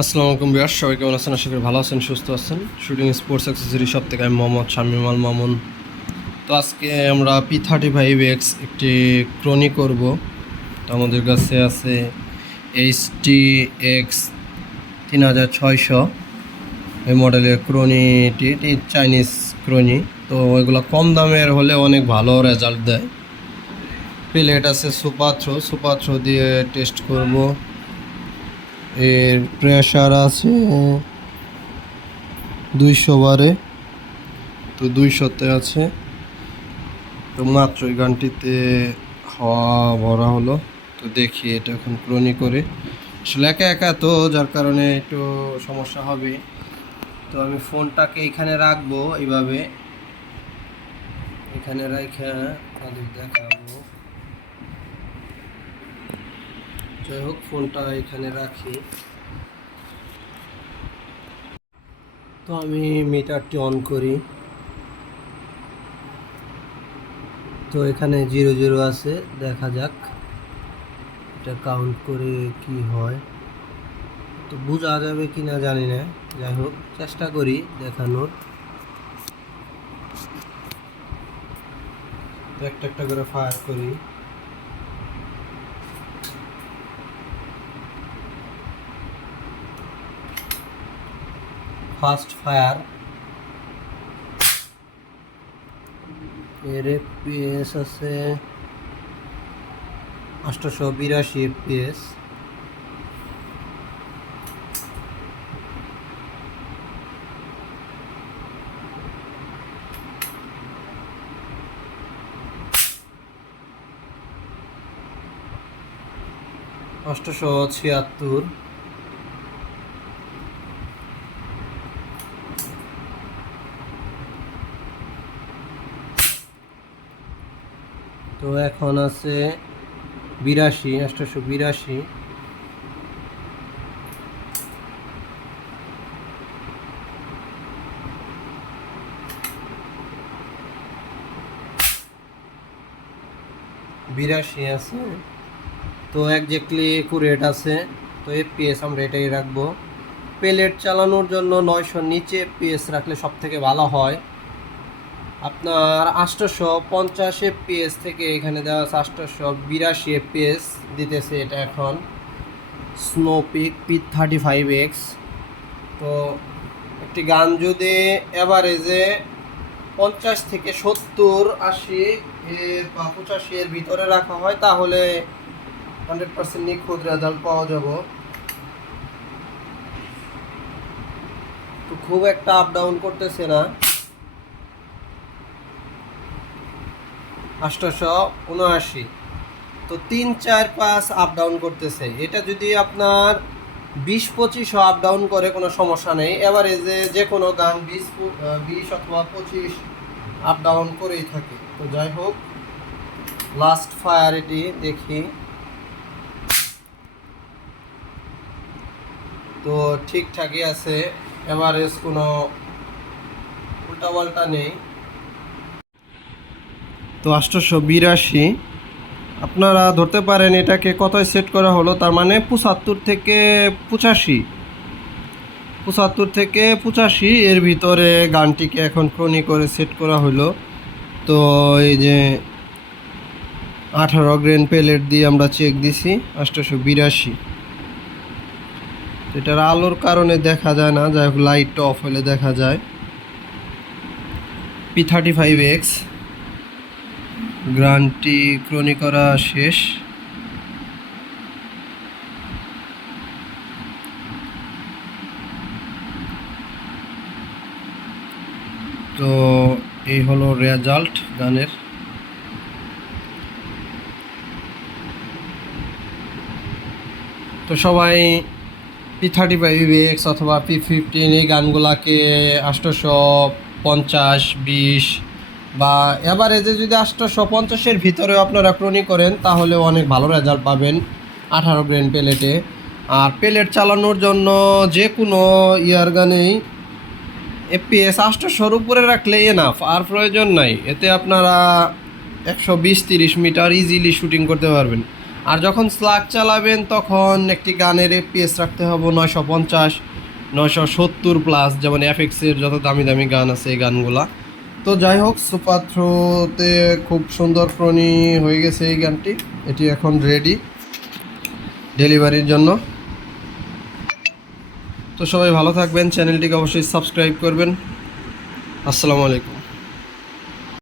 আসসালামু আলাইকুম বিয়ার সবাই কেমন আছেন? আশা করি ভালো আছেন, সুস্থ আছেন। শুটিং স্পোর্টস অ্যাক্সেসরি সব থেকে আমি মোহাম্মদ শামিম আল মামুন। তো আজকে আমরা পি থার্টি ফাইভ এক্স একটি ক্রনি করব। তো আমাদের কাছে আছে এইচ টি এক্স তিন হাজার ছয়শো। এই মডেলের ক্রনিটি এটি চাইনিজ ক্রনি তো এগুলো কম দামের হলে অনেক ভালো রেজাল্ট দেয়। প্লেট আছে সুপার থ্রো সুপার থ্রো দিয়ে টেস্ট করব। এর প্রেশার আছে দুইশো বারে। তো দুইশোতে আছে। তো মাত্র এই গানটিতে হাওয়া, ভরা হলো। তো দেখি এটা এখন ক্রনি করে। আসলে একা একা তো, যার কারণে একটু সমস্যা হবে। তো আমি ফোনটাকে এখানে রাখব, এইভাবে। এখানে রেখে দেখাবো। যাই হোক, ফোনটা এখানে রাখি। তো আমি মিটারটি অন করি। তো এখানে জিরো জিরো আছে, দেখা যাক। এটা কাউন্ট করে কি হয়। তো বোঝা যাবে কি না জানি না। যাই হোক, চেষ্টা করি দেখানোর। একটা একটা করে ফায়ার করি। First fire. এর এফপিএস আছে আটশোশো বিরাশি এফপিএস। অষ্টশো ছিয়াত্তর। তো এখন আছে বিরাশি আটশোশো বিরাশি। বিরাশি আছে। তো একজ্যাক্টলি একুরেট আছে। তো এফপিএস আমরা এটাই রাখব। পেলেট চালানোর জন্য নয়শোর নিচে এফপিএস রাখলে সব থেকে ভালো হয়। আপনার আষ্টশো পঞ্চাশ এফপিএস থেকে এখানে দেওয়া আছে আষ্টশো বিরাশি এফপিএস দিতেছে এটা এখন। স্নোপিক পি থার্টি ফাইভ এক্স তো একটি গান যদি অ্যাভারেজে পঞ্চাশ থেকে সত্তর, আশি বা পঁচাশি এর ভিতরে রাখা হয়, তাহলে হান্ড্রেড পার্সেন্ট নিখুঁত রেজাল্ট পাওয়া যাব। তো খুব একটা আপ ডাউন করতেছে না। আষ্টশো উনআশি। তো তিন চার পাঁচ আপ ডাউন করতেছে। এটা যদি আপনার বিশ পঁচিশও আপ ডাউন করে, কোনো সমস্যা নেই। এভারেজে যে কোনো গান বিশ বিশ অথবা পঁচিশ আপ ডাউন করেই থাকে। তো যাই হোক লাস্ট ফায়ার এটি দেখি। তো ঠিকঠাকই আছে। এভারেজ কোনো উল্টাপাল্টা নেই। তো আষ্টশো বিরাশি। আপনারা ধরতে পারেন এটাকে কতয় সেট করা হলো, তার মানে পঁচাত্তর থেকে পঁচাশি। পঁচাত্তর থেকে পঁচাশি, এর ভিতরে গানটিকে এখন ক্রনি করে সেট করা হলো। তো এই যে আঠারো গ্রেন প্যালেট দিয়ে আমরা চেক দিছি, আষ্টশো বিরাশি। এটার আলোর কারণে দেখা যায় না, যাই হোক লাইট অফ হলে দেখা যায়। P thirty five X. গ্রান্টটি ক্রনি করা শেষ। তো এই হলো রেজাল্ট গানের। তো সবাই পি থার্টি ফাইভ এক্স অথবা পি ফিফটিন এই গানগুলাকে আষ্টশো পঞ্চাশ, বিশ বা এভারেজে যদি আষ্টশো পঞ্চাশের ভিতরেও আপনারা ক্রনি করেন, তাহলে অনেক ভালো রেজাল্ট পাবেন আঠারো ব্রেন প্লেটে আর প্লেট চালানোর জন্য যে কোনো ইয়ার গানেই এফপিএস আষ্টশোর উপরে রাখলে এনাফ আর প্রয়োজন নাই। এতে আপনারা একশো বিশ তিরিশ মিটার ইজিলি শুটিং করতে পারবেন। আর যখন স্লাগ চালাবেন, তখন একটি গানের এপিএস রাখতে হবে নয়শো পঞ্চাশ, নয়শো সত্তর প্লাস যেমন এফএক্সের যত দামি দামি গান আছে এই গানগুলা। তো যাই হোক সুপার খুব সুন্দর প্রণী হয়ে গেছে এই গানটি। এটি এখন রেডি ডেলিভারির জন্য। তো সবাই ভালো থাকবেন। চ্যানেলটিকে অবশ্যই সাবস্ক্রাইব করবেন। আসসালামু আলাইকুম।